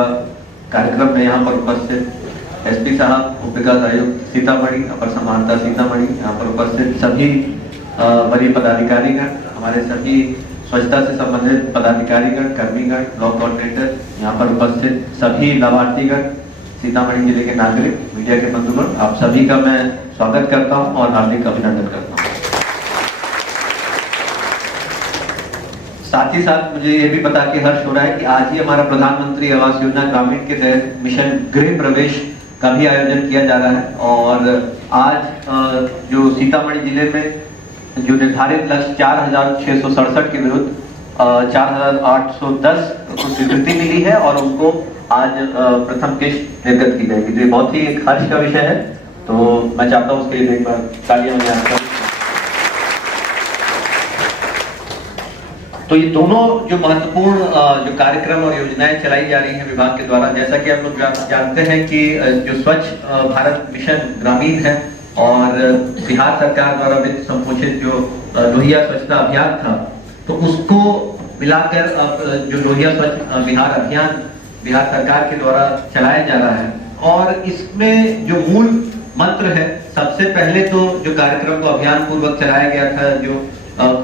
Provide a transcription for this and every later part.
का कार्यक्रम में यहाँ पर उपस्थित एसपी साहब, उप विकास आयुक्त सीतामढ़ी, अपर समाहर्ता सीतामढ़ी, यहाँ पर उपस्थित सभी वरीय पदाधिकारीगण, हमारे सभी स्वच्छता से संबंधित पदाधिकारीगण, कर्मीगण, ब्लॉक कोऑर्डिनेटर, यहाँ पर उपस्थित सभी लाभार्थीगण, सीतामढ़ी जिले के नागरिक, मीडिया के बंधुगण, आप सभी का मैं स्वागत करता हूँ और हार्दिक अभिनंदन करता हूँ। साथ ही साथ मुझे ये भी बता के हर्ष हो रहा है कि आज ही हमारा प्रधानमंत्री आवास योजना ग्रामीण के तहत मिशन गृह प्रवेश का भी आयोजन किया जा रहा है और आज जो सीतामढ़ी जिले में जो निर्धारित लक्ष्य 4,667 के विरुद्ध 4,810 को स्वीकृति मिली है और उनको आज प्रथम किश्त निर्गत की जाएगी। तो ये बहुत ही एक हर्ष का विषय है, तो मैं चाहता हूँ उसके लिए एक बार तालियां बजाकर। तो ये दोनों जो महत्वपूर्ण जो कार्यक्रम और योजनाएं चलाई जा रही हैं विभाग के द्वारा, जैसा कि आप लोग जानते हैं कि जो स्वच्छ भारत मिशन ग्रामीण है और बिहार सरकार द्वारा वित्त संपोषित जो लोहिया स्वच्छता अभियान था, तो उसको मिलाकर अब जो लोहिया स्वच्छ बिहार अभियान बिहार सरकार के द्वारा चलाया जा रहा है। और इसमें जो मूल मंत्र है, सबसे पहले तो जो कार्यक्रम को अभियान पूर्वक चलाया गया था, जो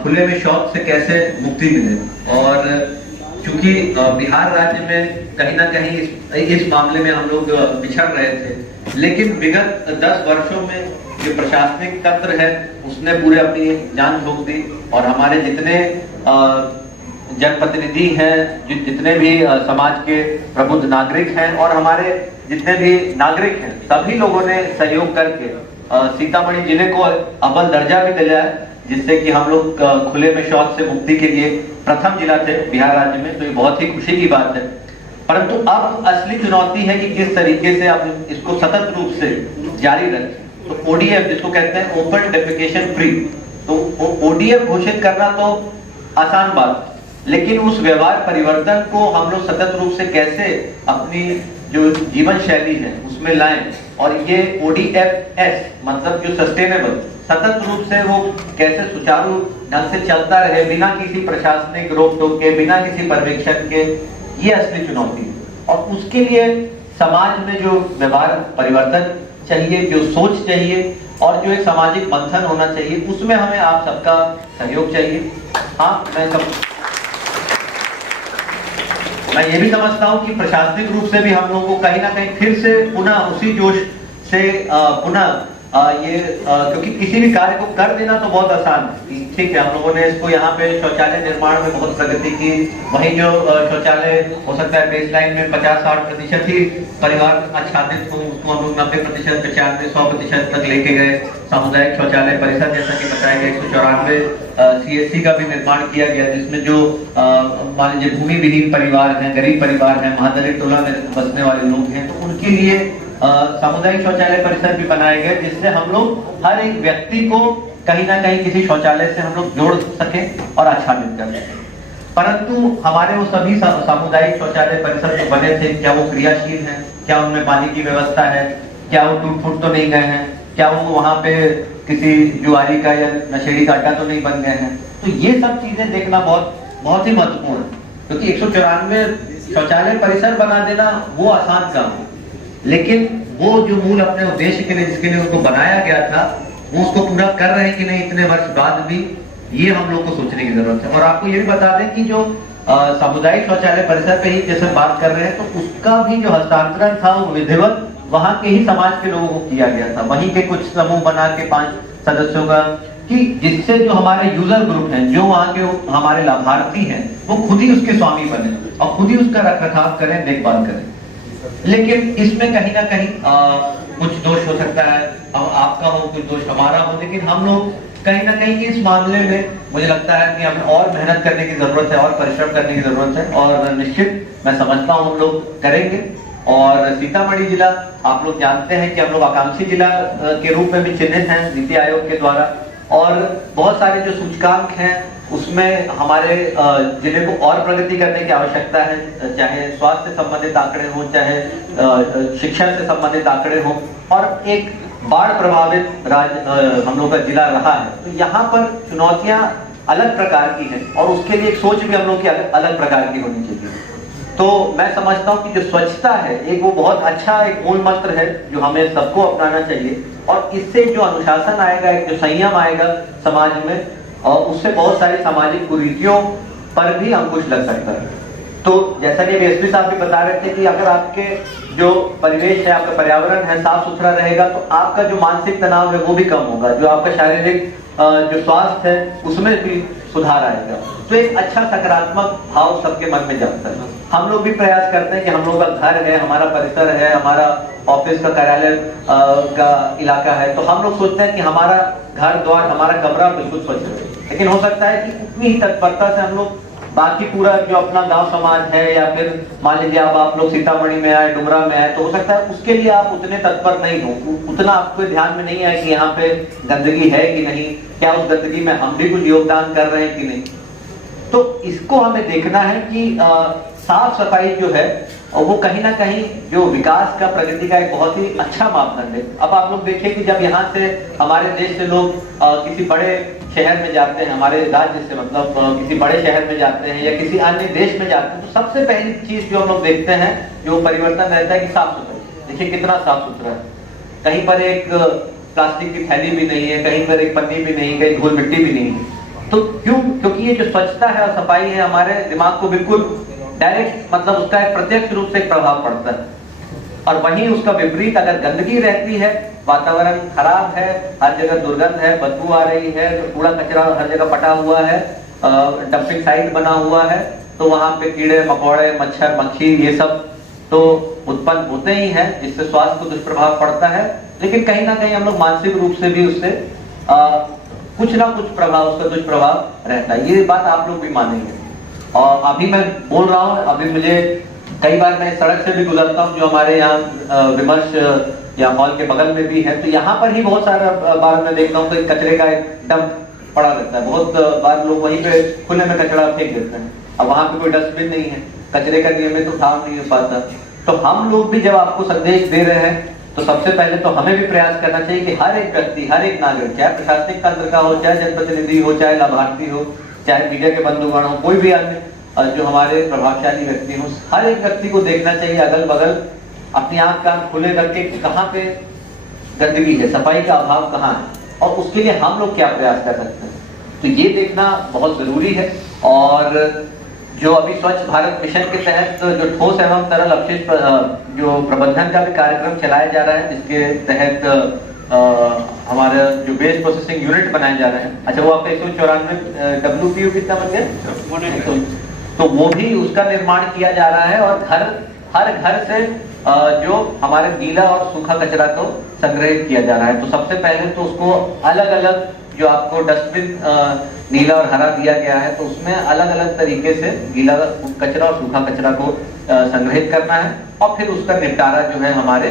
खुले में शौच से कैसे मुक्ति मिले, और चूंकि बिहार राज्य में कहीं ना कहीं इस मामले में हम लोग पिछड़ रहे थे, लेकिन विगत 10 वर्षों में जो प्रशासनिक तंत्र है उसने पूरे अपनी जान झोंक दी और हमारे जितने जनप्रतिनिधि हैं, जितने भी समाज के प्रबुद्ध नागरिक हैं और हमारे जितने भी नागरिक हैं, सभी लोगों ने सहयोग करके सीतामढ़ी जिले को अव्वल दर्जा भी दिलाया, जिससे कि हम लोग खुले में शौच से मुक्ति के लिए प्रथम जिला थे बिहार राज्य में। तो ये बहुत ही खुशी की बात है। परंतु अब असली चुनौती है कि किस तरीके से आप इसको सतत रूप से जारी रखें। तो ओडीएफ जिसको कहते हैं ओपन डेफिकेशन फ्री, तो ओडीएफ घोषित करना तो आसान बात, लेकिन उस व्यवहार परिवर्तन को हम लोग सतत रूप से कैसे अपनी जो जीवन शैली है उसमें लाएं, और ये ODFS मतलब जो सस्टेनेबल सतत रूप से वो कैसे सुचारू ढंग से चलता रहे बिना किसी प्रशासनिक रोक टोक के, बिना किसी पर्यवेक्षण के, ये असली चुनौती है। और उसके लिए समाज में जो व्यवहार परिवर्तन चाहिए, जो सोच चाहिए और जो एक सामाजिक मंथन होना चाहिए, उसमें हमें आप सबका सहयोग चाहिए। हाँ, मैं ये भी समझता हूँ कि प्रशासनिक रूप से भी हम लोगों को कहीं ना कहीं फिर से पुनः उसी जोश से पुनः क्योंकि किसी भी कार्य को कर देना तो बहुत आसान है, ठीक है। हम लोगों ने इसको यहाँ पे शौचालय निर्माण में बहुत प्रगति की, वहीं जो शौचालय हो सकता है बेसलाइन में 50-60% ही परिवार आच्छादित हो, उसको हम लोग 90%, 95-100% तक लेके गए। सामुदायिक शौचालय परिसर जैसा कि बताया गया 194 CSC का भी निर्माण किया गया, जिसमें जो मान लीजिए भूमि विहीन परिवार हैं, गरीब परिवार हैं, महादलित टोला में बसने वाले लोग हैं, तो उनके लिए सामुदायिक शौचालय परिसर भी बनाए गए, जिससे हम लोग हर एक व्यक्ति को कहीं ना कहीं किसी शौचालय से हम लोग जोड़ सके और आच्छादित कर सके। परंतु हमारे वो सभी सामुदायिक शौचालय परिसर जो बने थे, क्या वो क्रियाशील हैं? क्या उनमें पानी की व्यवस्था है? क्या वो टूट फूट तो नहीं गए हैं? क्या वो वहाँ पे किसी जुआरी का या नशेड़ी का अड्डा तो नहीं बन गए हैं? तो ये सब चीजें देखना बहुत ही महत्वपूर्ण है, क्योंकि 194 शौचालय परिसर बना देना वो आसान काम है, लेकिन वो जो मूल अपने उद्देश्य के लिए जिसके लिए उसको बनाया गया था, वो उसको पूरा कर रहे हैं कि नहीं इतने वर्ष बाद भी, ये हम लोग को सोचने की जरूरत है। और आपको ये भी बता दें कि जो सामुदायिक शौचालय परिसर पे ही जैसे बात कर रहे हैं, तो उसका भी जो हस्तांतरण था वो विधिवत वहां के ही समाज के लोगों को किया गया था, वहीं के कुछ समूह बना के 5 सदस्यों का, कि जिससे जो हमारे यूजर ग्रुप हैं, जो वहाँ के हमारे लाभार्थी हैं, वो खुद ही उसके स्वामी बने और खुद ही उसका रखरखाव करें, देखभाल करें। लेकिन इसमें कहीं ना कहीं कुछ दोष हो सकता है, अब आपका हो, कुछ दोष हमारा हो, लेकिन हम लोग कहीं ना कहीं इस मामले में मुझे लगता है कि हमें और मेहनत करने की जरूरत है और परिश्रम करने की जरूरत है, और निश्चित मैं समझता हूँ हम लोग करेंगे। और सीतामढ़ी जिला आप लोग जानते हैं कि हम लोग आकांक्षी जिला के रूप में भी चिन्हित हैं नीति आयोग के द्वारा, और बहुत सारे जो सूचकांक हैं उसमें हमारे जिले को और प्रगति करने की आवश्यकता है, चाहे स्वास्थ्य से संबंधित आंकड़े हों, चाहे शिक्षा से संबंधित आंकड़े हों, और एक बाढ़ प्रभावित राज्य हम लोग का जिला रहा है, तो यहाँ पर चुनौतियां अलग प्रकार की हैं और उसके लिए एक सोच भी हम लोग की अलग प्रकार की होनी चाहिए। तो मैं समझता हूँ कि जो स्वच्छता है एक वो बहुत अच्छा एक मूल मंत्र है जो हमें सबको अपनाना चाहिए, और इससे जो अनुशासन आएगा, एक जो संयम आएगा समाज में, और उससे बहुत सारी सामाजिक कुरीतियों पर भी अंकुश लग सकता है। तो जैसा कि एसपी साहब भी बता रहे थे कि अगर आपके जो परिवेश है, आपका पर्यावरण है साफ सुथरा रहेगा, तो आपका जो मानसिक तनाव है वो भी कम होगा, जो आपका शारीरिक जो स्वास्थ्य है उसमें भी सुधार आएगा। तो एक अच्छा सकारात्मक भाव सबके मन में जगता है। हम लोग भी प्रयास करते हैं कि हम लोग का घर है, हमारा परिसर है, हमारा ऑफिस का कार्यालय का इलाका है, तो हम लोग सोचते हैं कि हमारा घर द्वार, हमारा कमरा बिल्कुल स्वच्छ रहे। लेकिन हो सकता है कि उतनी ही तत्परता से हम लोग बाकी पूरा जो अपना गांव समाज है, या फिर मान लीजिए अब आप लोग सीतामढ़ी में आए, डुमरा में आए, तो हो सकता है उसके लिए आप उतने तत्पर नहीं हो, उतना आपको ध्यान में नहीं आए कि यहाँ पे गंदगी है कि नहीं, क्या उस गंदगी में हम भी कुछ योगदान कर रहे हैं कि नहीं। तो इसको हमें देखना है कि साफ सफाई जो है और वो कहीं ना कहीं जो विकास का, प्रगति का एक बहुत ही अच्छा मापदंड है। अब आप लोग देखिए कि जब यहाँ से हमारे देश से लोग किसी बड़े शहर में जाते हैं, हमारे राज्य से मतलब किसी बड़े शहर में जाते हैं या किसी अन्य देश में जाते हैं, तो सबसे पहली चीज जो हम लोग देखते हैं, जो परिवर्तन रहता है कि साफ सफाई। देखिए कितना साफ सुथरा है, कहीं पर एक प्लास्टिक की थैली भी नहीं है, कहीं पर एक पन्नी भी नहीं, कहीं धूल मिट्टी भी नहीं है। तो क्यों? क्योंकि ये जो स्वच्छता है और सफाई है, हमारे दिमाग को बिल्कुल डायरेक्ट मतलब उसका एक प्रत्यक्ष रूप से प्रभाव पड़ता है। और वहीं उसका विपरीत अगर गंदगी रहती है, वातावरण खराब है, हर जगह दुर्गंध है, बदबू आ रही है, कूड़ा कचरा हर जगह पटा हुआ है, डंपिंग साइट बना हुआ है, तो वहां पे कीड़े मकोड़े, मच्छर मक्खी ये सब तो उत्पन्न होते ही हैं, जिससे स्वास्थ्य को दुष्प्रभाव पड़ता है। लेकिन कहीं ना कहीं हम लोग मानसिक रूप से भी उससे कुछ ना कुछ प्रभाव, उसका दुष्प्रभाव रहता है। ये बात आप लोग भी मानेंगे। और अभी मैं बोल रहा हूँ, अभी मुझे कई बार मैं सड़क से भी गुजरता हूँ जो हमारे यहाँ विमर्श या हॉल के बगल में भी है, तो यहाँ पर ही बहुत सारा बार मैं देखता हूँ तो कचरे का एक डंप पड़ा रहता है। बहुत बार लोग वहीं पे खुले में कचरा फेंक देते हैं। अब वहां पे कोई डस्टबिन नहीं है, कचरे का नियमित उठाव नहीं हो पाता। तो हम लोग भी जब आपको संदेश दे रहे हैं, तो सबसे पहले तो हमें भी प्रयास करना चाहिए कि हर एक व्यक्ति, हर एक नागरिक, चाहे प्रशासनिक तंत्र का हो, चाहे जनप्रतिनिधि हो, चाहे लाभार्थी हो, चाहे मीडिया के बंधुगण हो, कोई भी अन्य जो हमारे प्रभावशाली व्यक्ति हो, हर एक व्यक्ति को देखना चाहिए अगल बगल, अपनी आंख कान खुले करके कहाँ पे गंदगी है, सफाई का अभाव कहाँ है, और उसके लिए हम लोग क्या प्रयास कर सकते हैं। तो ये देखना बहुत जरूरी है। और जो अभी स्वच्छ भारत मिशन के तहत जो ठोस एवं तरल अपशिष्ट जो प्रबंधन का भी कार्यक्रम चलाया जा रहा है, जिसके तहत हमारा जो वेस्ट प्रोसेसिंग यूनिट बनाए जा रहे हैं, अच्छा वो आपका 194 WPU कितना बन गया, तो वो भी उसका निर्माण किया जा रहा है। और हर घर से जो हमारे गीला और सूखा कचरा को संग्रहित किया जा रहा है। तो सबसे पहले तो उसको अलग अलग जो आपको डस्टबिन नीला और हरा दिया गया है, तो उसमें अलग अलग तरीके से गीला कचरा और सूखा कचरा को संग्रहित करना है, और फिर उसका निपटारा जो है हमारे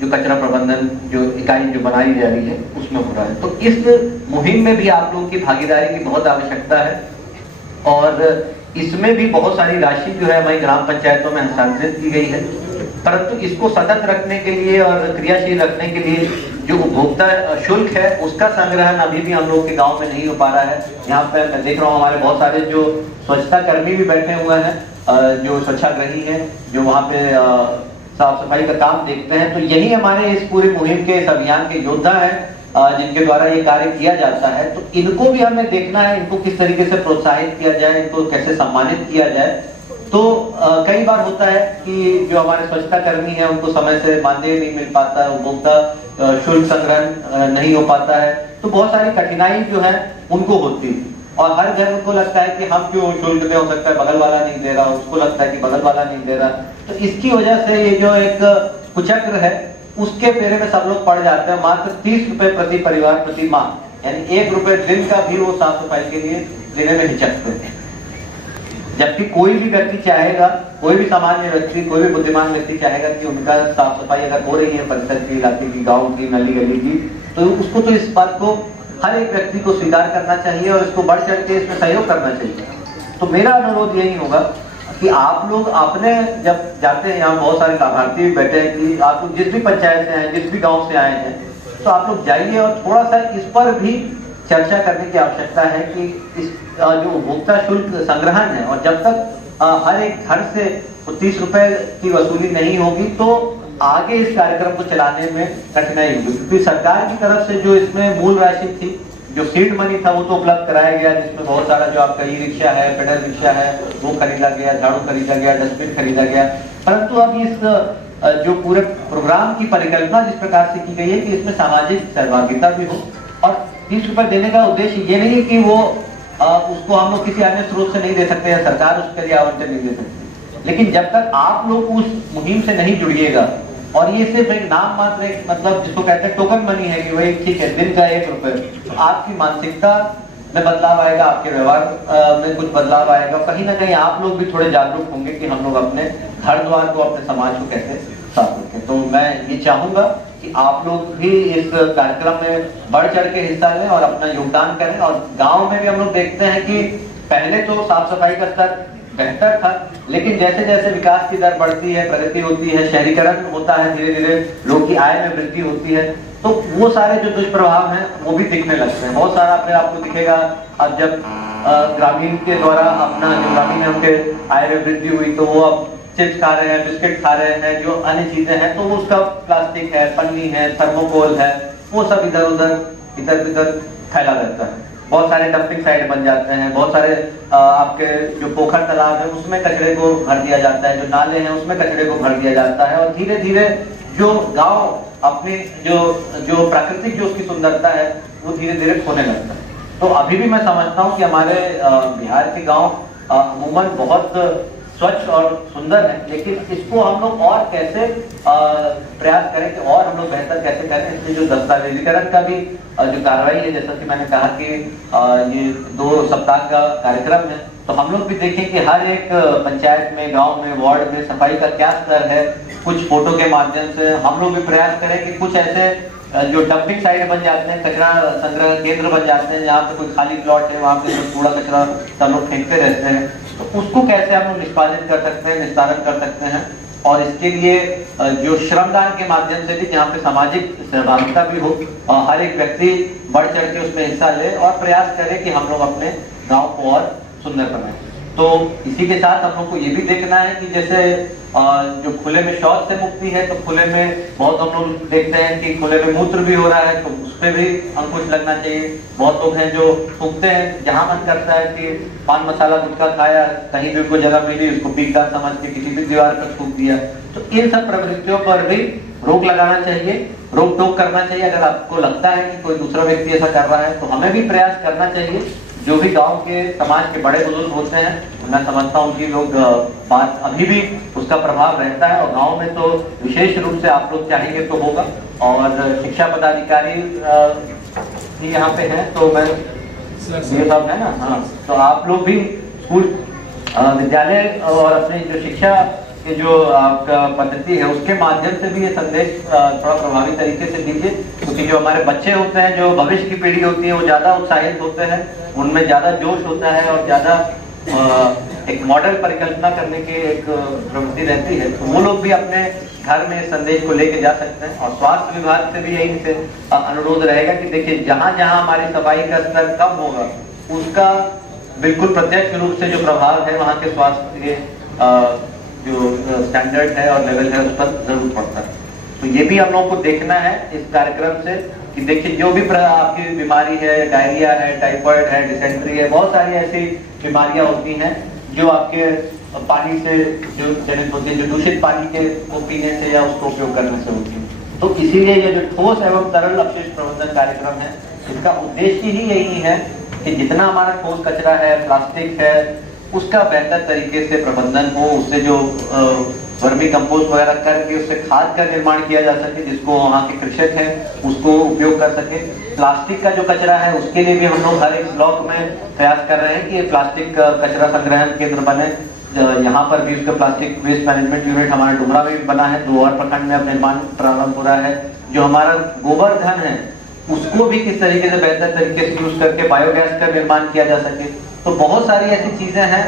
जो कचरा प्रबंधन जो इकाई जो बनाई जा रही है उसमें हो रहा है। तो इस मुहिम में भी आप लोगों की भागीदारी की बहुत आवश्यकता है, और इसमें भी बहुत सारी राशि जो है हमारी ग्राम पंचायतों में हस्तांतरित की गई है। परंतु इसको सतत रखने के लिए और क्रियाशील रखने के लिए जो उपभोक्ता शुल्क है उसका संग्रहण अभी भी हम लोग के गांव में नहीं हो पा रहा है। यहाँ पे मैं देख रहा हूँ हमारे बहुत सारे जो स्वच्छता कर्मी भी बैठे हुए हैं, जो स्वच्छाग्रही हैं, जो वहाँ पे साफ सफाई का काम देखते हैं। तो यही हमारे इस पूरी मुहिम के, इस अभियान के योद्धा हैं, जिनके द्वारा ये कार्य किया जाता है। तो इनको भी हमें देखना है, इनको किस तरीके से प्रोत्साहित किया जाए, इनको कैसे सम्मानित किया जाए। तो कई बार होता है कि जो हमारे स्वच्छता कर्मी हैं उनको समय से मानदेय नहीं मिल पाता है, उपभोक्ता शुल्क संग्रहण नहीं हो पाता है, तो बहुत सारी कठिनाई जो है उनको होती है। और हर घर को लगता है कि हम क्यों शुल्क दे, हो सकता है बगल वाला नहीं दे रहा, उसको लगता है कि बगल वाला नहीं दे रहा। तो इसकी वजह से ये जो एक कुचक्र है उसके फेरे में सब लोग पड़ जाते हैं। मात्र 30 रुपए प्रति परिवार प्रति माह, यानी 1 रुपए दिन का भी वो साफ सफाई के लिए देने में हिचकते हैं। जबकि कोई भी व्यक्ति चाहेगा, कोई भी सामान्य व्यक्ति, कोई भी बुद्धिमान व्यक्ति चाहेगा कि उनका साफ सफाई अगर हो रही है परिसर की, इलाके की, गाँव की, नली गली की, तो उसको तो इस बात को हर एक व्यक्ति को स्वीकार करना चाहिए और इसको बढ़ चढ़ के इसमें सहयोग करना चाहिए। तो मेरा अनुरोध यही होगा कि आप लोग अपने जब जाते हैं, यहाँ बहुत सारे लाभार्थी भी बैठे हैं, कि आप लोग जिस भी पंचायत से आए, जिस भी गांव से आए हैं, तो आप लोग जाइए और थोड़ा सा इस पर भी चर्चा करने की आवश्यकता है कि इस जो उपभोक्ता शुल्क संग्रहण है, और जब तक हर एक घर से 30 रुपए की वसूली नहीं होगी तो आगे इस कार्यक्रम को चलाने में कठिनाई होगी, क्योंकि सरकार की तरफ से जो इसमें मूल राशि थी, जो सीड मनी था, वो तो उपलब्ध कराया गया, जिसमें बहुत सारा जो आपका ई रिक्शा है, पेडल रिक्शा है, वो खरीदा गया, झाड़ू खरीदा गया, डस्टबिन खरीदा गया। परंतु अब इस जो पूरे प्रोग्राम की परिकल्पना जिस प्रकार से की गई है कि इसमें सामाजिक सहभागिता भी हो, और 30 रुपए देने का उद्देश्य ये नहीं है कि वो उसको हम लोग किसी अन्य स्रोत से नहीं दे सकते या सरकार उसके लिए आवंटन नहीं दे सकती, लेकिन जब तक आप लोग उस मुहिम से नहीं जुड़िएगा, और ये सिर्फ एक नाम मात्र, एक मतलब जिसको कहते हैं टोकन मनी है कि वही ठीक है दिन का 1 रुपए, तो आपकी मानसिकता में बदलाव आएगा, आपके व्यवहार में कुछ बदलाव आएगा, कहीं ना कहीं आप लोग भी थोड़े जागरूक होंगे कि हम लोग अपने घर द्वार को, अपने समाज को कैसे साफ रखें। तो मैं ये चाहूंगा कि आप लोग भी इस कार्यक्रम में बढ़ चढ़ के हिस्सा लें और अपना योगदान करें। और गांव में भी हम लोग देखते हैं कि पहले तो साफ सफाई का स्तर बेहतर था, लेकिन जैसे जैसे विकास की दर बढ़ती है, प्रगति होती है, शहरीकरण होता है, धीरे धीरे लोगों की आय में वृद्धि होती है, तो वो सारे जो दुष्प्रभाव हैं वो भी दिखने लगते हैं। बहुत सारा अपने आपको दिखेगा, अब जब ग्रामीण के द्वारा अपना जो ग्रामीण है उनके आय में वृद्धि हुई, तो वो अब चिप्स खा रहे हैं, बिस्किट खा रहे हैं, जो अन्य चीजें हैं, तो वो उसका प्लास्टिक है, पन्नी है, थर्मोकोल है, वो सब इधर उधर फैला रहता है। बहुत सारे डंपिंग साइट बन जाते हैं, बहुत सारे आपके जो पोखर तालाब है उसमें कचरे को भर दिया जाता है, जो नाले हैं उसमें कचरे को भर दिया जाता है, और धीरे धीरे जो गांव अपनी जो प्राकृतिक जो उसकी सुंदरता है वो धीरे धीरे खोने लगता है। तो अभी भी मैं समझता हूँ कि हमारे बिहार के गांव अमूमन बहुत स्वच्छ और सुंदर है, लेकिन इसको हम लोग और कैसे प्रयास करें कि और हम लोग बेहतर कैसे करें। इसमें जो दस्तावेजीकरण का भी जो कार्रवाई है, जैसा कि मैंने कहा कि ये 2 सप्ताह का कार्यक्रम है, तो हम लोग भी देखें कि हर एक पंचायत में, गांव में, वार्ड में सफाई का क्या स्तर है। कुछ फोटो के माध्यम से हम लोग भी प्रयास करें कि कुछ ऐसे जो डंपिंग साइट बन जाते हैं, कचरा संग्रह केंद्र बन जाते हैं, जहाँ पे कोई खाली प्लॉट है, वहाँ पे जो कूड़ा कचरा सब लोग फेंकते रहते हैं, तो उसको कैसे हम लोग निष्पादित कर सकते हैं, निस्तारण कर सकते हैं। और इसके लिए जो श्रमदान के माध्यम से भी, जहाँ पे सामाजिक सहभागिता भी हो, हर एक व्यक्ति बढ़ चढ़ के उसमें हिस्सा ले और प्रयास करे कि हम लोग अपने गाँव को और सुंदर बनाएं। तो इसी के साथ हम लोग को ये भी देखना है कि जैसे जो खुले में शौच से मुक्ति है, तो खुले में बहुत हम लोग देखते हैं कि खुले में मूत्र भी हो रहा है, तो उस पर भी अंकुश लगना चाहिए। बहुत लोग हैं जो थूकते हैं, जहां मन करता है कि पान मसाला गुटखा खाया, कहीं भी उनको जगह मिली, उसको पीका समझ के किसी भी दीवार पर थूक दिया। तो इन सब प्रवृत्तियों पर भी रोक लगाना चाहिए, रोक टोक करना चाहिए। अगर आपको लगता है कि कोई दूसरा व्यक्ति ऐसा कर रहा है, तो हमें भी प्रयास करना चाहिए। जो भी गांव के समाज के बड़े बुजुर्ग होते हैं, मैं समझता हूँ कि लोग बात अभी भी उसका प्रभाव रहता है, और गांव में तो विशेष रूप से आप लोग चाहेंगे तो होगा। और शिक्षा पदाधिकारी भी यहाँ पे हैं, तो मैं ये सब है ना, हाँ, तो आप लोग भी स्कूल विद्यालय और अपने जो शिक्षा के जो आपका पद्धति है उसके माध्यम से भी ये संदेश थोड़ा प्रभावी तरीके से दीजिए, क्योंकि जो हमारे बच्चे होते हैं, जो भविष्य की पीढ़ी होती है, वो ज्यादा उत्साहित होते हैं, उनमें ज्यादा जोश होता है और ज्यादा एक मॉडल परिकल्पना करने की एक प्रवृत्ति रहती है। तो वो लोग भी अपने घर में इस संदेश को लेके जा सकते हैं। और स्वास्थ्य विभाग से भी यही से अनुरोध रहेगा कि देखिए, जहां जहां हमारी सफाई का स्तर कम होगा, उसका बिल्कुल प्रत्यक्ष रूप से जो प्रभाव है वहाँ के स्वास्थ्य के जो स्टैंडर्ड है और लेवल है उस पर जरूर पड़ता है। तो ये भी हम लोगों को देखना है इस कार्यक्रम से कि देखिए, जो भी आपकी बीमारी है, डायरिया है, टाइफाइड है, डिसेंट्री है, बहुत सारी ऐसी बीमारियां होती हैं जो आपके पानी से जो जनित होती है, जो दूषित पानी के को पीने से या उसको उपयोग करने से होती है। तो इसीलिए ये जो ठोस एवं तरल अपशिष्ट प्रबंधन कार्यक्रम है, इसका उद्देश्य ही यही है कि जितना हमारा ठोस कचरा है, प्लास्टिक है, उसका बेहतर तरीके से प्रबंधन हो, उससे जो वर्मी कंपोस्ट वगैरह करके उससे खाद का निर्माण किया जा सके, जिसको वहाँ के कृषक हैं उसको उपयोग कर सके। प्लास्टिक का जो कचरा है उसके लिए भी हम लोग हर एक ब्लॉक में प्रयास कर रहे हैं कि ये प्लास्टिक कचरा संग्रहण केंद्र बने। यहाँ पर भी उसका प्लास्टिक वेस्ट मैनेजमेंट यूनिट हमारे डुमरा में भी बना है, 2 और प्रखंड में अब निर्माण प्रारंभ हो रहा है। जो हमारा गोबर धन है उसको भी किस तरीके से बेहतर तरीके से यूज करके बायोगैस का निर्माण किया जा सके। तो बहुत सारी ऐसी चीजें हैं,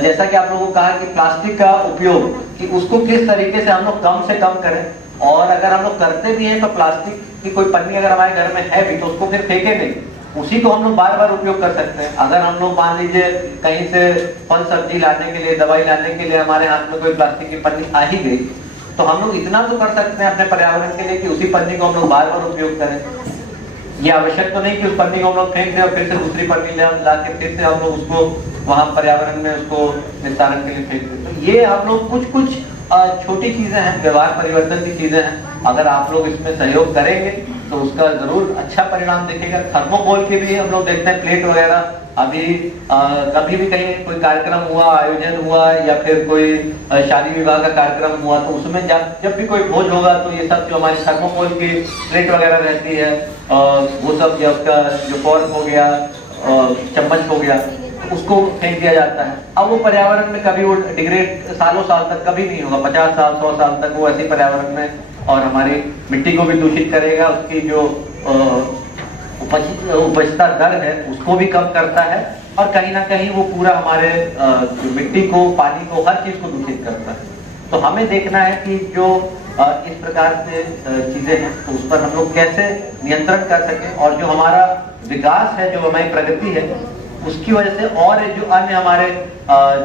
जैसा कि आप लोगों को कहा कि प्लास्टिक का उपयोग, कि उसको किस तरीके से हम लोग कम से कम करें। और अगर हम लोग करते भी हैं तो प्लास्टिक की कोई पन्नी अगर हमारे घर में है भी तो उसको फिर फेंके नहीं, उसी को हम लोग बार बार उपयोग कर सकते हैं। अगर हम लोग मान लीजिए कहीं से फल सब्जी लाने के लिए, दवाई लाने के लिए हमारे हाथ में कोई प्लास्टिक की पन्नी आ ही गई, तो हम लोग इतना तो कर सकते हैं अपने पर्यावरण के लिए कि उसी पन्नी को हम लोग बार बार उपयोग करें। ये आवश्यक तो नहीं कि उस पन्नी को हम लोग फेंक दें और फिर से दूसरी पन्नी ला के फिर से हम लोग उसको वहां पर्यावरण में उसको निस्तारण के लिए फेंक दें। तो ये हम लोग कुछ छोटी चीजें हैं, व्यवहार परिवर्तन की चीजें हैं। अगर आप लोग इसमें सहयोग करेंगे तो उसका जरूर अच्छा परिणाम दिखेगा। थर्मोकोल के भी हम लोग देखते हैं प्लेट वगैरह, अभी कभी भी कहीं कोई कार्यक्रम हुआ, आयोजन हुआ या फिर कोई शादी विवाह का कार्यक्रम हुआ, तो उसमें जब भी कोई भोज होगा तो ये सब जो हमारी थर्मोकोल की प्लेट वगैरह रहती है, वो सब जब का जो फोर्क हो गया, चम्मच हो गया, उसको फेंक दिया जाता है। अब वो पर्यावरण में कभी वो डिग्रेड सालों साल तक कभी नहीं होगा, 50 साल 100 साल तक वो ऐसे पर्यावरण में, और हमारी मिट्टी को भी दूषित करेगा। उसकी जो उपजता दर है उसको भी कम करता है, और कहीं ना कहीं वो पूरा हमारे मिट्टी को, पानी को, हर चीज को दूषित करता है। तो हमें देखना है कि जो इस प्रकार से चीजें हैं तो उस पर हम लोग कैसे नियंत्रण कर सकें, और जो हमारा विकास है, जो हमारी प्रगति है, उसकी वजह से और जो अन्य हमारे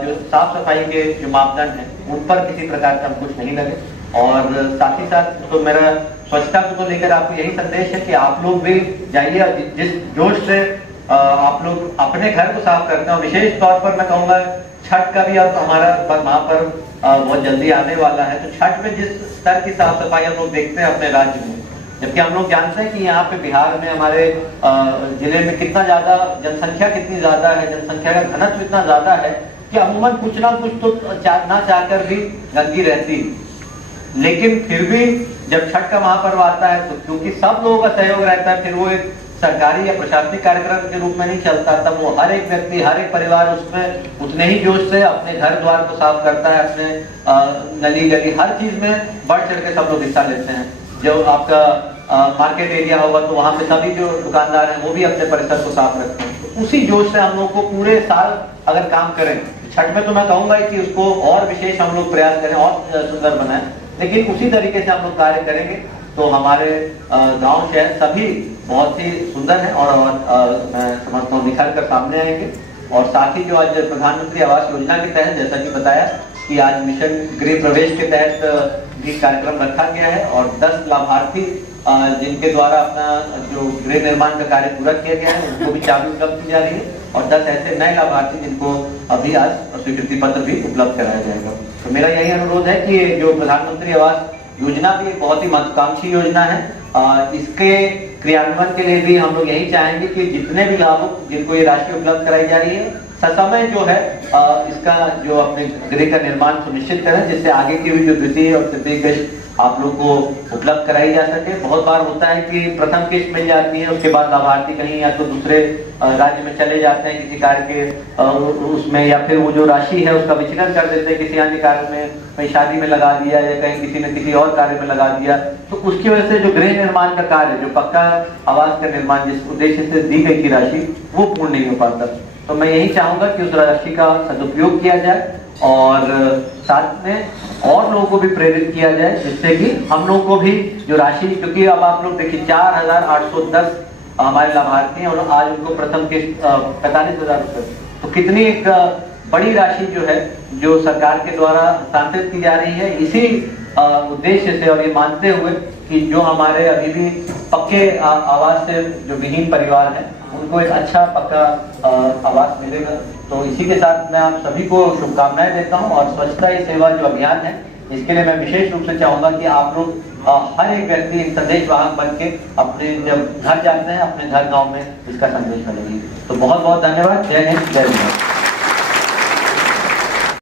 जो साफ सफाई के जो मापदंड हैं उन पर किसी प्रकार का कुछ नहीं लगे। और साथ ही साथ तो मेरा स्वच्छता को तो लेकर आपको यही संदेश है कि आप लोग भी जाइए, जिस जोश से आप लोग अपने घर को साफ करते हैं। विशेष तौर पर मैं कहूँगा छठ का भी अब हमारा महापर्व बहुत जल्दी आने वाला है, तो छठ में जिस स्तर की साफ सफाई हम लोग देखते हैं अपने राज्य में, जबकि हम लोग जानते हैं कि यहाँ पे बिहार में हमारे जिले में कितना ज्यादा जनसंख्या, कितनी ज्यादा है, जनसंख्या का घनत्व इतना ज्यादा है कि अमूमन कुछ ना कुछ तो ना चाहकर भी गंदगी रहती है। लेकिन फिर भी जब छठ का महापर्व आता है तो क्योंकि सब लोगों का सहयोग रहता है, फिर वो एक सरकारी या प्रशासनिक कार्यक्रम के रूप में नहीं चलता, तब वो हर एक व्यक्ति, हर एक परिवार उसमें उतने ही जोश से अपने घर द्वार को साफ करता है, अपने गली गली हर चीज में बढ़ चढ़ के सब लोग हिस्सा लेते हैं। जो आपका मार्केट एरिया होगा तो वहां पे सभी जो दुकानदार हैं वो भी अपने परिसर को साफ रखते हैं। तो उसी जोश से हम लोग को पूरे साल अगर काम करें, छठ में तो मैं कहूंगा कि उसको और विशेष हम लोग प्रयास करें, और सुंदर बनाएं, लेकिन उसी तरीके से हम लोग कार्य करेंगे तो हमारे गांव शहर सभी बहुत ही सुंदर हैं और मैं समझता हूँ निखर कर सामने आएंगे। और साथ ही जो आज प्रधानमंत्री आवास योजना के तहत, जैसा कि बताया कि आज मिशन गृह प्रवेश के तहत भी कार्यक्रम रखा गया है, और 10 लाभार्थी जिनके द्वारा अपना जो गृह निर्माण का कार्य पूरा किया गया है उनको भी चाबी उपलब्ध की जा रही है, और 10 ऐसे नए लाभार्थी जिनको अभी आज स्वीकृति पत्र भी उपलब्ध कराया जाएगा। तो मेरा यही अनुरोध है कि जो प्रधानमंत्री आवास योजना भी एक बहुत ही महत्वाकांक्षी योजना है, इसके क्रियान्वयन के लिए भी हम लोग यही चाहेंगे कि जितने भी लाभुक जिनको ये राशि उपलब्ध कराई जा रही है, ससमय जो है इसका जो अपने गृह का निर्माण सुनिश्चित करें, जिससे आगे की भी जो द्वितीय और तृतीय किस्त आप लोग को उपलब्ध कराई जा सके। बहुत बार होता है कि प्रथम किस्त मिल जाती है, उसके बाद लाभार्थी कहीं या तो दूसरे राज्य में चले जाते हैं किसी कार्य के उसमें, या फिर वो जो राशि है उसका विचलन कर देते हैं किसी अन्य कार्य में, कहीं शादी में लगा दिया या कहीं किसी ने किसी और कार्य में लगा दिया, तो उसकी वजह से जो गृह निर्माण का कार्य, जो पक्का आवास का निर्माण जिस उद्देश्य से दी गई थी राशि, वो पूर्ण नहीं हो पाता। तो मैं यही चाहूंगा कि उस राशि का सदुपयोग किया जाए और साथ में और लोगों को भी प्रेरित किया जाए, जिससे कि हम लोग को भी जो राशि, क्योंकि अब आप लोग देखिए 4810 हमारे लाभार्थी हैं और आज उनको प्रथम किस्त 45,000 रुपए, तो कितनी एक बड़ी राशि जो है जो सरकार के द्वारा हस्तांतरित की जा रही है इसी उद्देश्य से, और ये मानते हुए कि जो हमारे अभी भी पक्के आवास से जो विहीन परिवार हैं उनको एक अच्छा पक्का आवास मिलेगा। तो इसी के साथ मैं आप सभी को शुभकामनाएं देता हूं, और स्वच्छता ही सेवा जो अभियान है इसके लिए मैं विशेष रूप से चाहूंगा कि आप लोग हर एक व्यक्ति संदेश वाहक बन के अपने जब घर जाते हैं अपने घर गांव में इसका संदेश फैलाइए। तो बहुत बहुत धन्यवाद। जय हिंद, जय भारत।